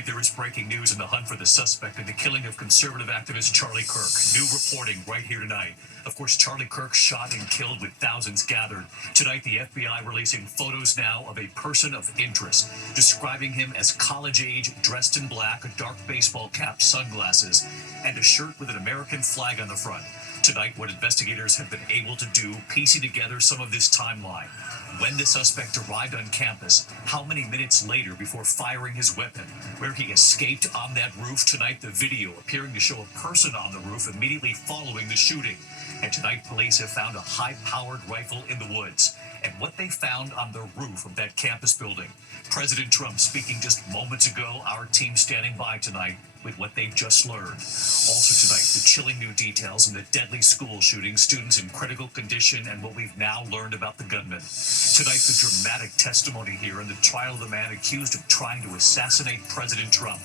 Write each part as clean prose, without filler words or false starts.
Tonight, there is breaking news in the hunt for the suspect in the killing of conservative activist Charlie Kirk. New reporting right here tonight. Of course, Charlie Kirk shot and killed with thousands gathered. Tonight, the FBI releasing photos now of a person of interest, describing him as college-age, dressed in black, a dark baseball cap, sunglasses, and a shirt with an American flag on the front. Tonight, what investigators have been able to do, piecing together some of this timeline. When the suspect arrived on campus, how many minutes later before firing his weapon, where he escaped on that roof. Tonight, the video appearing to show a person on the roof immediately following the shooting. And tonight, police have found a high-powered rifle in the woods. And what they found on the roof of that campus building. President Trump speaking just moments ago, our team standing by tonight with what they've just learned. Also tonight, the chilling new details on the deadly school shooting, students in critical condition, and what we've now learned about the gunman. Tonight, the dramatic testimony here in the trial of the man accused of trying to assassinate President Trump.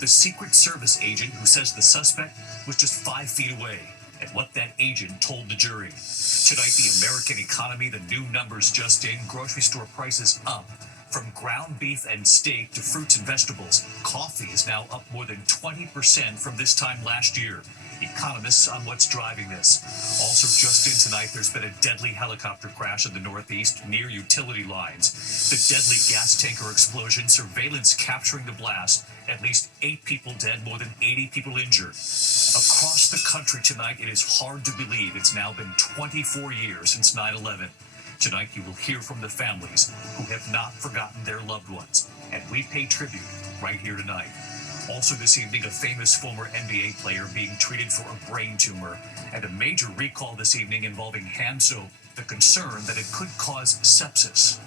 The Secret Service agent who says the suspect was just 5 feet away, and what that agent told the jury. Tonight, the American economy, the new numbers just in, grocery store prices up. From ground beef and steak to fruits and vegetables, coffee is now up more than 20% from this time last year. Economists on what's driving this. Also just in tonight, there's been a deadly helicopter crash in the Northeast near utility lines. The deadly gas tanker explosion, surveillance capturing the blast. At least 8 people dead, more than 80 people injured. Across the country tonight, it is hard to believe it's now been 24 years since 9/11. Tonight, you will hear from the families who have not forgotten their loved ones, and we pay tribute right here tonight. Also this evening, a famous former NBA player being treated for a brain tumor, and a major recall this evening involving hand soap, the concern that it could cause sepsis.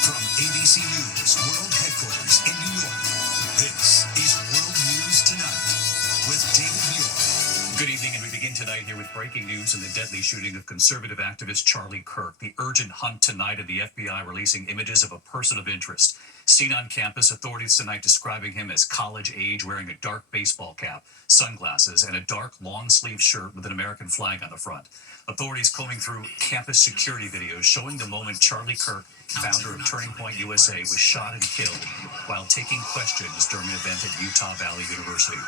From ABC News World Headquarters in New York, this is World News Tonight with David Muir. Good evening, and we begin tonight here with breaking news in the deadly shooting of conservative activist Charlie Kirk. The urgent hunt tonight of the FBI releasing images of a person of interest. Seen on campus, authorities tonight describing him as college age, wearing a dark baseball cap, sunglasses, and a dark long-sleeve shirt with an American flag on the front. Authorities combing through campus security videos showing the moment Charlie Kirk, founder of Turning Point USA, was shot and killed while taking questions during an event at Utah Valley University.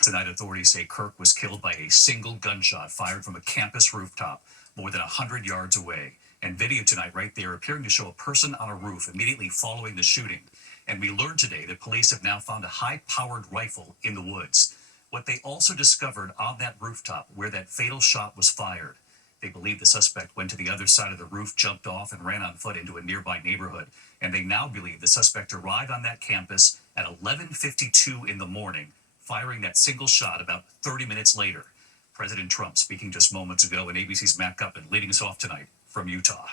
Tonight, authorities say Kirk was killed by a single gunshot fired from a campus rooftop more than 100 yards away. And video tonight right there appearing to show a person on a roof immediately following the shooting. And we learned today that police have now found a high-powered rifle in the woods. What they also discovered on that rooftop where that fatal shot was fired. They believe the suspect went to the other side of the roof, jumped off, and ran on foot into a nearby neighborhood. And they now believe the suspect arrived on that campus at 11:52 in the morning, firing that single shot about 30 minutes later. President Trump speaking just moments ago, and ABC's Matt Guppin leading us off tonight from Utah.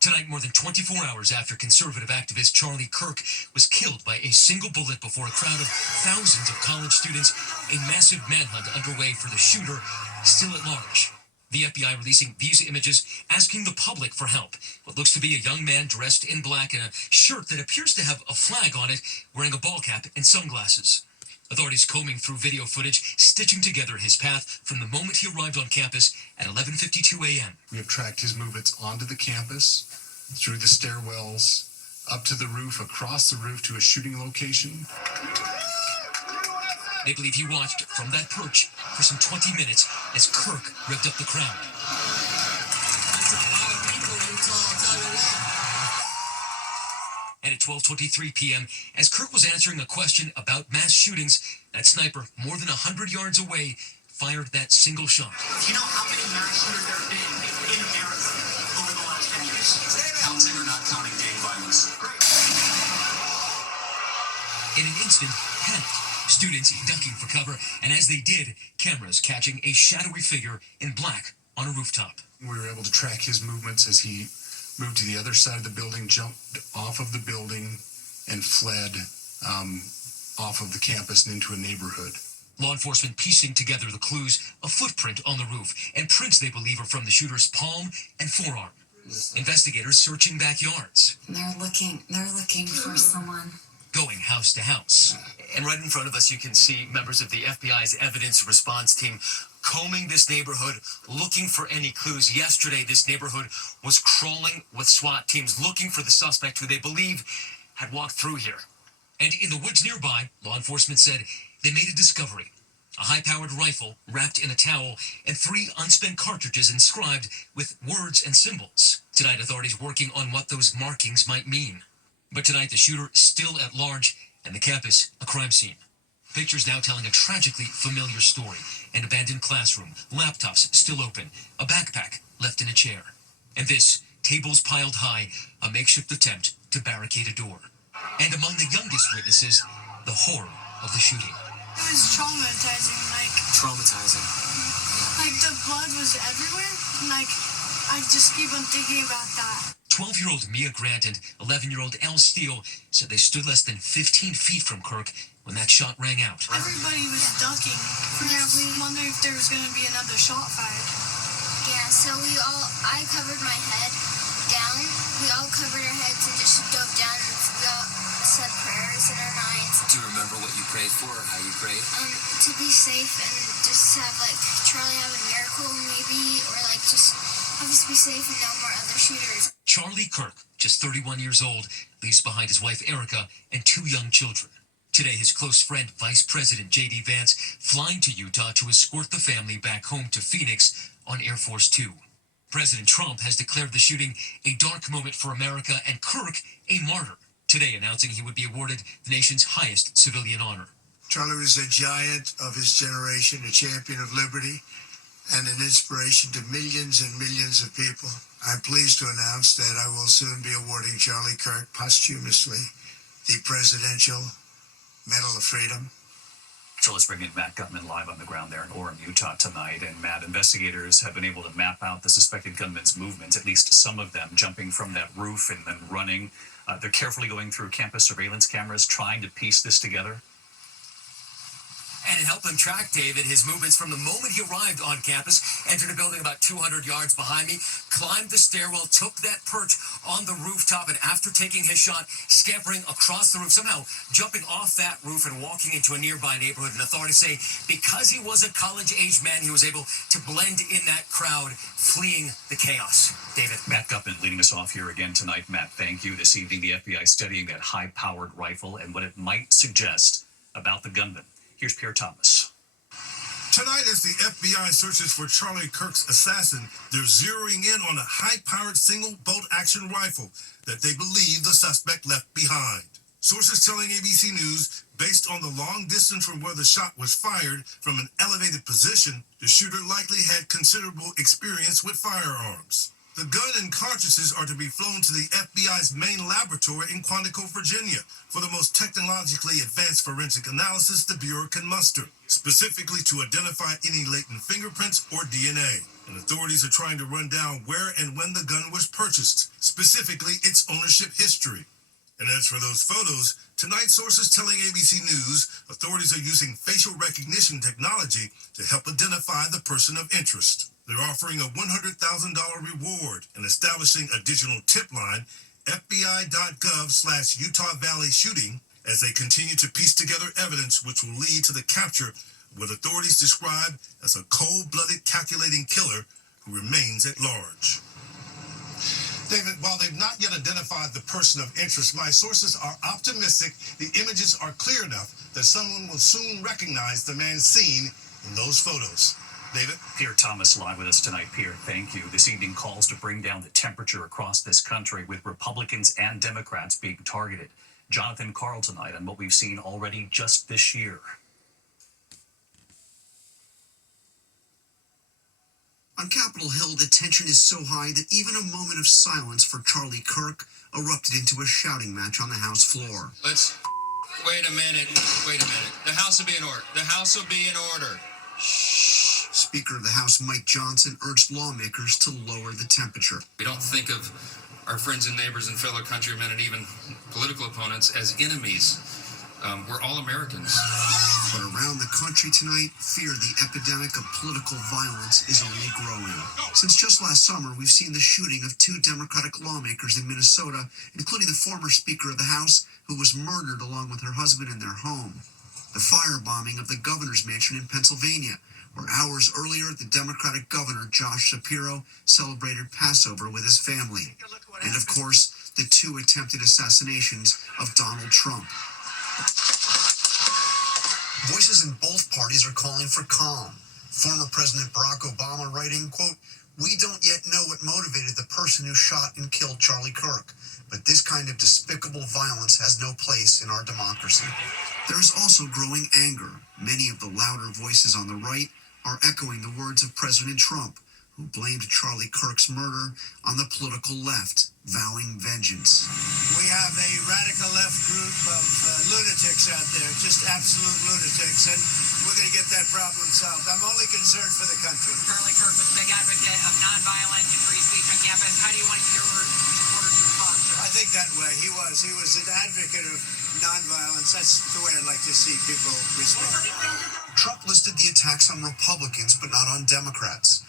Tonight, more than 24 hours after conservative activist Charlie Kirk was killed by a single bullet before a crowd of thousands of college students, a massive manhunt underway for the shooter still at large. The FBI releasing these images, asking the public for help. What looks to be a young man dressed in black in a shirt that appears to have a flag on it, wearing a ball cap and sunglasses. Authorities combing through video footage, stitching together his path from the moment he arrived on campus at 11:52 a.m. We have tracked his movements onto the campus, through the stairwells, up to the roof, across the roof to a shooting location. They believe he watched from that perch for some 20 minutes as Kirk revved up the crowd. And at 12:23 p.m., as Kirk was answering a question about mass shootings, that sniper, more than 100 yards away, fired that single shot. Do you know how many mass shooters there have been in America over the last 10 years? Counting or not counting gang violence? In an instant, panicked, students ducking for cover, and as they did, cameras catching a shadowy figure in black on a rooftop. We were able to track his movements as he moved to the other side of the building, jumped off of the building, and fled off of the campus and into a neighborhood. Law enforcement piecing together the clues, a footprint on the roof, and prints they believe are from the shooter's palm and forearm. Investigators searching backyards. They're looking for someone. Going house to house. And right in front of us, you can see members of the FBI's evidence response team combing this neighborhood, looking for any clues. Yesterday, this neighborhood was crawling with SWAT teams looking for the suspect who they believe had walked through here. And in the woods nearby, law enforcement said they made a discovery. A high-powered rifle wrapped in a towel and 3 unspent cartridges inscribed with words and symbols. Tonight, authorities working on what those markings might mean. But tonight, the shooter still at large and the campus a crime scene. Pictures now telling a tragically familiar story. An abandoned classroom, laptops still open, a backpack left in a chair. And this, tables piled high, a makeshift attempt to barricade a door. And among the youngest witnesses, the horror of the shooting. It was traumatizing, Traumatizing. like the blood was everywhere, and I just keep on thinking about that. 12-year-old Mia Grant and 11-year-old Elle Steele said they stood less than 15 feet from Kirk when that shot rang out. Everybody was ducking. Yeah, we wondered if there was going to be another shot fired. Yeah, so I covered my head down. We all covered our heads and just dove down, and we all said prayers in our minds. Do you remember what you prayed for or how you prayed? To be safe and just have Charlie have a miracle maybe, or just have us be safe and no more other shooters. Charlie Kirk, just 31 years old, leaves behind his wife Erica and 2 young children. Today, his close friend, Vice President J.D. Vance, flying to Utah to escort the family back home to Phoenix on Air Force Two. President Trump has declared the shooting a dark moment for America and Kirk a martyr, today announcing he would be awarded the nation's highest civilian honor. Charlie was a giant of his generation, a champion of liberty, and an inspiration to millions and millions of people. I'm pleased to announce that I will soon be awarding Charlie Kirk posthumously the Presidential Medal of Freedom. So let's bring in Matt Gutman live on the ground there in Orem, Utah tonight. And Matt, investigators have been able to map out the suspected gunman's movements, at least some of them jumping from that roof and then running. They're carefully going through campus surveillance cameras, trying to piece this together. And it helped him track, David, his movements from the moment he arrived on campus, entered a building about 200 yards behind me, climbed the stairwell, took that perch on the rooftop, and after taking his shot, scampering across the roof, somehow jumping off that roof and walking into a nearby neighborhood. And authorities say because he was a college-aged man, he was able to blend in that crowd, fleeing the chaos. David. Matt Gutman leading us off here again tonight. Matt, thank you. This evening, the FBI studying that high-powered rifle and what it might suggest about the gunman. Here's Pierre Thomas. Tonight, as the FBI searches for Charlie Kirk's assassin, they're zeroing in on a high-powered single bolt-action rifle that they believe the suspect left behind. Sources telling ABC News, based on the long distance from where the shot was fired from an elevated position, the shooter likely had considerable experience with firearms. The gun and cartridges are to be flown to the FBI's main laboratory in Quantico, Virginia, for the most technologically advanced forensic analysis the Bureau can muster, specifically to identify any latent fingerprints or DNA. And authorities are trying to run down where and when the gun was purchased, specifically its ownership history. And as for those photos, tonight sources telling ABC News authorities are using facial recognition technology to help identify the person of interest. They're offering a $100,000 reward and establishing a digital tip line, FBI.gov/Utah Valley shooting, as they continue to piece together evidence which will lead to the capture of what authorities describe as a cold-blooded, calculating killer who remains at large. David, while they've not yet identified the person of interest, my sources are optimistic the images are clear enough that someone will soon recognize the man seen in those photos. David? Pierre Thomas live with us tonight. Pierre, thank you. This evening calls to bring down the temperature across this country with Republicans and Democrats being targeted. Jonathan Karl tonight on what we've seen already just this year. On Capitol Hill, the tension is so high that even a moment of silence for Charlie Kirk erupted into a shouting match on the House floor. Wait a minute. The House will be in order. The House will be in order. Shh. Speaker of the House Mike Johnson urged lawmakers to lower the temperature. We don't think of our friends and neighbors and fellow countrymen and even political opponents as enemies. We're all Americans. But around the country tonight, fear the epidemic of political violence is only growing. Since just last summer, we've seen the shooting of 2 Democratic lawmakers in Minnesota, including the former Speaker of the House, who was murdered along with her husband in their home. The firebombing of the governor's mansion in Pennsylvania, where hours earlier the Democratic governor, Josh Shapiro, celebrated Passover with his family. And of course, the two attempted assassinations of Donald Trump. Voices in both parties are calling for calm. Former President Barack Obama writing, quote, "We don't yet know what motivated the person who shot and killed Charlie Kirk, but this kind of despicable violence has no place in our democracy." There is also growing anger. Many of the louder voices on the right are echoing the words of President Trump, who blamed Charlie Kirk's murder on the political left, vowing vengeance. We have a radical left group of lunatics out there, just absolute lunatics, and we're going to get that problem solved. I'm only concerned for the country. Charlie Kirk was a big advocate of nonviolence and free speech on campus. How do you want your supporters to respond to it? I think that way. He was an advocate of nonviolence. That's the way I'd like to see people respond. Trump listed the attacks on Republicans, but not on Democrats.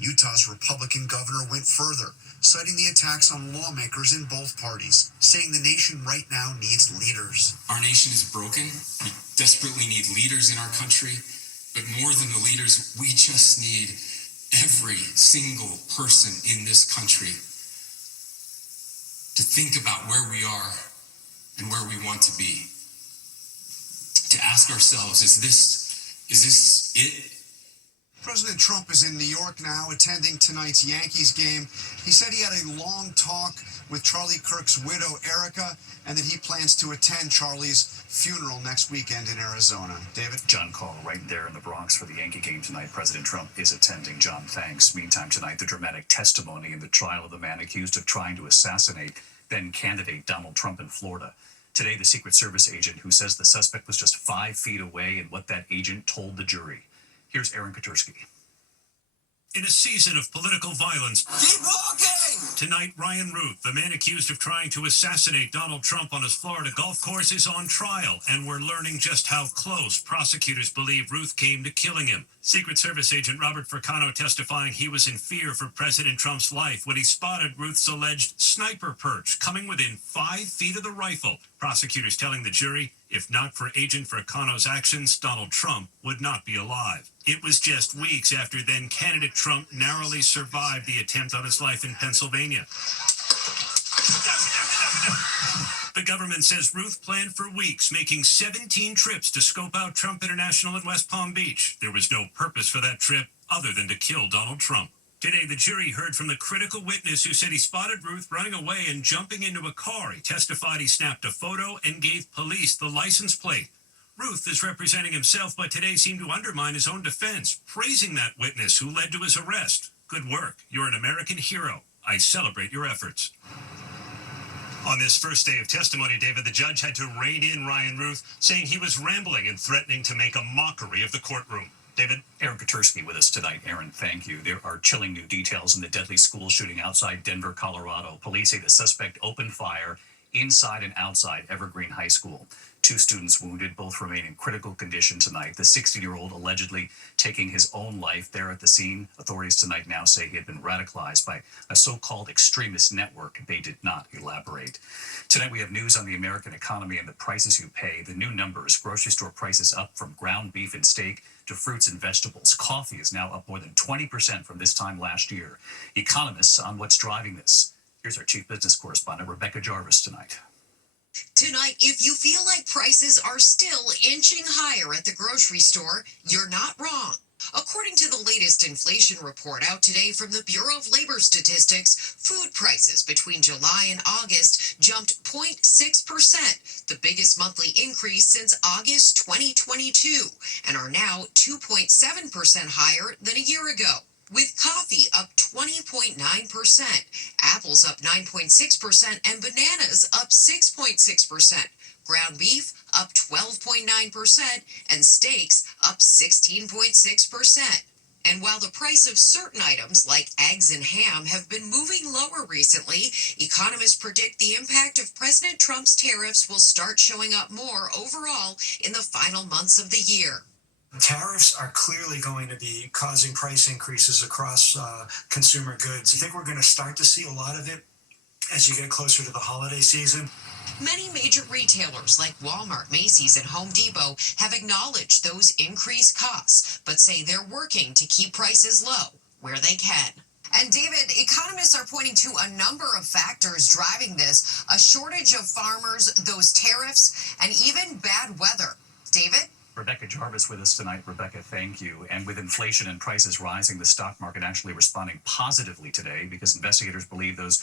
Utah's Republican governor went further, citing the attacks on lawmakers in both parties, saying the nation right now needs leaders. Our nation is broken. We desperately need leaders in our country, but more than the leaders, we just need every single person in this country to think about where we are and where we want to be. To ask ourselves, is this it? President Trump is in New York now, attending tonight's Yankees game. He said he had a long talk with Charlie Kirk's widow, Erica, and that he plans to attend Charlie's funeral next weekend in Arizona. David? John Call right there in the Bronx for the Yankee game tonight. President Trump is attending. John, thanks. Meantime, tonight, the dramatic testimony in the trial of the man accused of trying to assassinate then-candidate Donald Trump in Florida. Today, the Secret Service agent who says the suspect was just 5 feet away and what that agent told the jury. Here's Aaron Katursky. In a season of political violence, Keep walking! tonight Ryan Ruth, the man accused of trying to assassinate Donald Trump on his Florida golf course, is on trial, and we're learning just how close prosecutors believe Ruth came to killing him. Secret Service agent Robert Furcano testifying he was in fear for President Trump's life when he spotted Ruth's alleged sniper perch coming within 5 feet of the rifle. Prosecutors telling the jury, if not for Agent Furcano's actions, Donald Trump would not be alive. It was just weeks after then-candidate Trump narrowly survived the attempt on his life in Pennsylvania. The government says Ruth planned for weeks, making 17 trips to scope out Trump International at West Palm Beach. There was no purpose for that trip other than to kill Donald Trump. Today, the jury heard from the critical witness who said he spotted Ruth running away and jumping into a car. He testified he snapped a photo and gave police the license plate. Ruth is representing himself, but today seemed to undermine his own defense, praising that witness who led to his arrest. Good work. You're an American hero. I celebrate your efforts. On this first day of testimony, David, the judge had to rein in Ryan Ruth, saying he was rambling and threatening to make a mockery of the courtroom. David? Aaron Katursky with us tonight. Aaron, thank you. There are chilling new details in the deadly school shooting outside Denver, Colorado. Police say the suspect opened fire inside and outside Evergreen High School. 2 students wounded, both remain in critical condition tonight. The 16-year-old allegedly taking his own life there at the scene. Authorities tonight now say he had been radicalized by a so-called extremist network. They did not elaborate. Tonight we have news on the American economy and the prices you pay. The new numbers: grocery store prices up from ground beef and steak to fruits and vegetables. Coffee is now up more than 20% from this time last year. Economists on what's driving this. Here's our chief business correspondent, Rebecca Jarvis, tonight. Tonight, if you feel like prices are still inching higher at the grocery store, you're not wrong. According to the latest inflation report out today from the Bureau of Labor Statistics, food prices between July and August jumped 0.6%, the biggest monthly increase since August 2022, and are now 2.7% higher than a year ago. With coffee up 20.9%, apples up 9.6%, and bananas up 6.6%. Ground beef up 12.9%, and steaks up 16.6%. And while the price of certain items like eggs and ham have been moving lower recently, economists predict the impact of President Trump's tariffs will start showing up more overall in the final months of the year. Tariffs are clearly going to be causing price increases across consumer goods. I think we're going to start to see a lot of it as you get closer to the holiday season. Many major retailers like Walmart, Macy's, and Home Depot have acknowledged those increased costs, but say they're working to keep prices low where they can. And David, economists are pointing to a number of factors driving this: a shortage of farmers, those tariffs, and even bad weather. David? Rebecca Jarvis with us tonight. Rebecca, thank you. And with inflation and prices rising, the stock market actually responding positively today because investors, believe those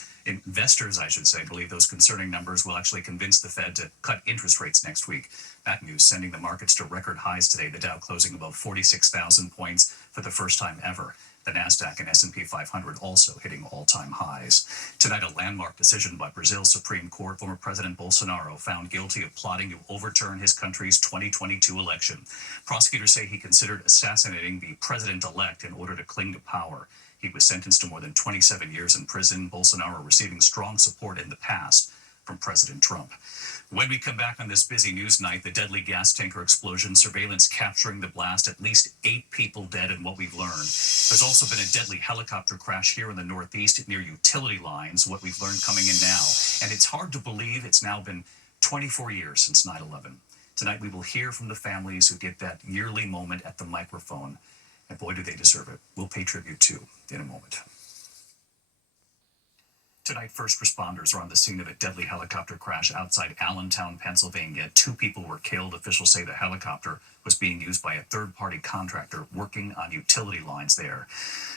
concerning numbers will actually convince the Fed to cut interest rates next week. That news sending the markets to record highs today, the Dow closing above 46,000 points for the first time ever. The NASDAQ and S&P 500 also hitting all-time highs. Tonight, a landmark decision by Brazil's Supreme Court. Former President Bolsonaro found guilty of plotting to overturn his country's 2022 election. Prosecutors say he considered assassinating the president-elect in order to cling to power. He was sentenced to more than 27 years in prison. Bolsonaro receiving strong support in the past from President Trump. When we come back on this busy news night, the deadly gas tanker explosion, surveillance capturing the blast, at least 8 people dead in what we've learned. There's also been a deadly helicopter crash here in the Northeast near utility lines, what we've learned coming in now. And it's hard to believe it's now been 24 years since 9/11. Tonight we will hear from the families who get that yearly moment at the microphone. And boy, do they deserve it. We'll pay tribute too in a moment. Tonight, first responders are on the scene of a deadly helicopter crash outside Allentown, Pennsylvania. 2 people were killed. Officials say the helicopter was being used by a third-party contractor working on utility lines there.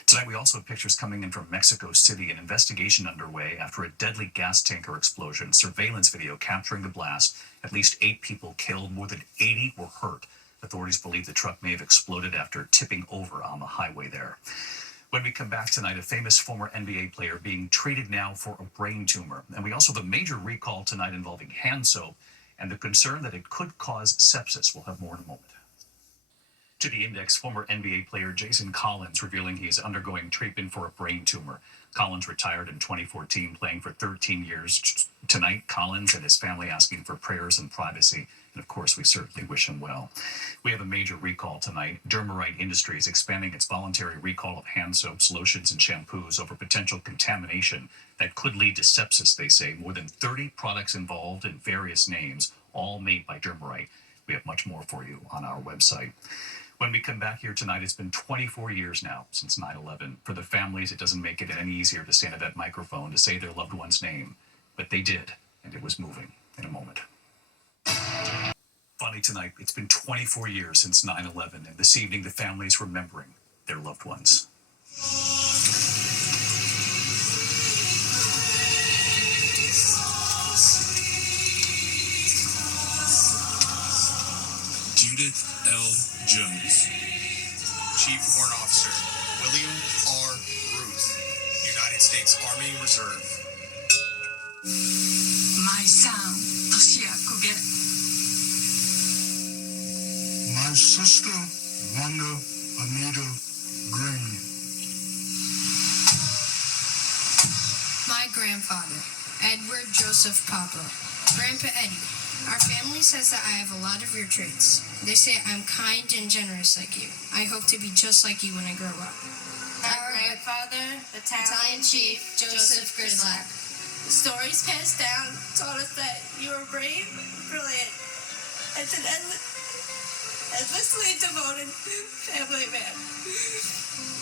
Tonight, we also have pictures coming in from Mexico City. An investigation underway after a deadly gas tanker explosion. Surveillance video capturing the blast. At least 8 people killed. More than 80 were hurt. Authorities believe the truck may have exploded after tipping over on the highway there. When we come back tonight, a famous former NBA player being treated now for a brain tumor. And we also have a major recall tonight involving hand soap and the concern that it could cause sepsis. We'll have more in a moment. To the Index, former NBA player Jason Collins revealing he is undergoing treatment for a brain tumor. Collins retired in 2014, playing for 13 years. Tonight, Collins and his family asking for prayers and privacy. And of course, we certainly wish him well. We have a major recall tonight. Dermarite Industries expanding its voluntary recall of hand soaps, lotions, and shampoos over potential contamination that could lead to sepsis, they say. More than 30 products involved in various names, all made by Dermarite. We have much more for you on our website. When we come back here tonight, it's been 24 years now since 9/11. For the families, it doesn't make it any easier to stand at that microphone to say their loved one's name. But they did, and it was moving. In a moment. Finally tonight, it's been 24 years since 9/11, and this evening the families remembering their loved ones. Judith L. Jones. Chief Warrant Officer William R. Ruth, United States Army Reserve. My son, Toshia Kuge. My sister, Wanda Anita Green. My grandfather, Edward Joseph Papa. Grandpa Eddie. Our family says that I have a lot of your traits. They say I'm kind and generous like you. I hope to be just like you when I grow up. Our grandfather, Battalion Chief Joseph Grizzlack. The stories passed down taught us that you were brave, brilliant, and an endlessly devoted family man.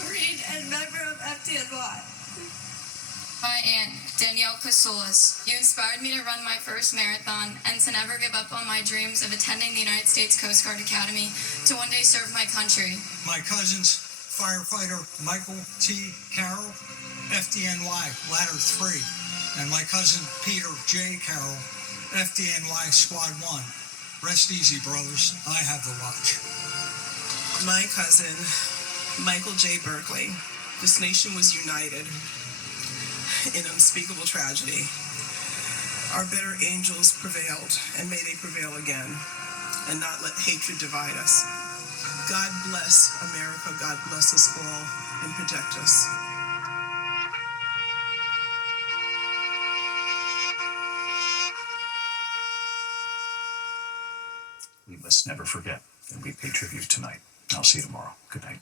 Marine and member of FDNY. My aunt, Danielle Casolas. You inspired me to run my first marathon and to never give up on my dreams of attending the United States Coast Guard Academy to one day serve my country. My cousins, firefighter Michael T. Carroll, FDNY Ladder 3, and my cousin Peter J. Carroll, FDNY Squad 1. Rest easy, brothers. I have the watch. My cousin, Michael J. Berkeley. This nation was united in unspeakable tragedy. Our better angels prevailed, and may they prevail again, and not let hatred divide us. God bless America. God bless us all, and protect us. We must never forget, and we pay tribute tonight. I'll see you tomorrow. Good night.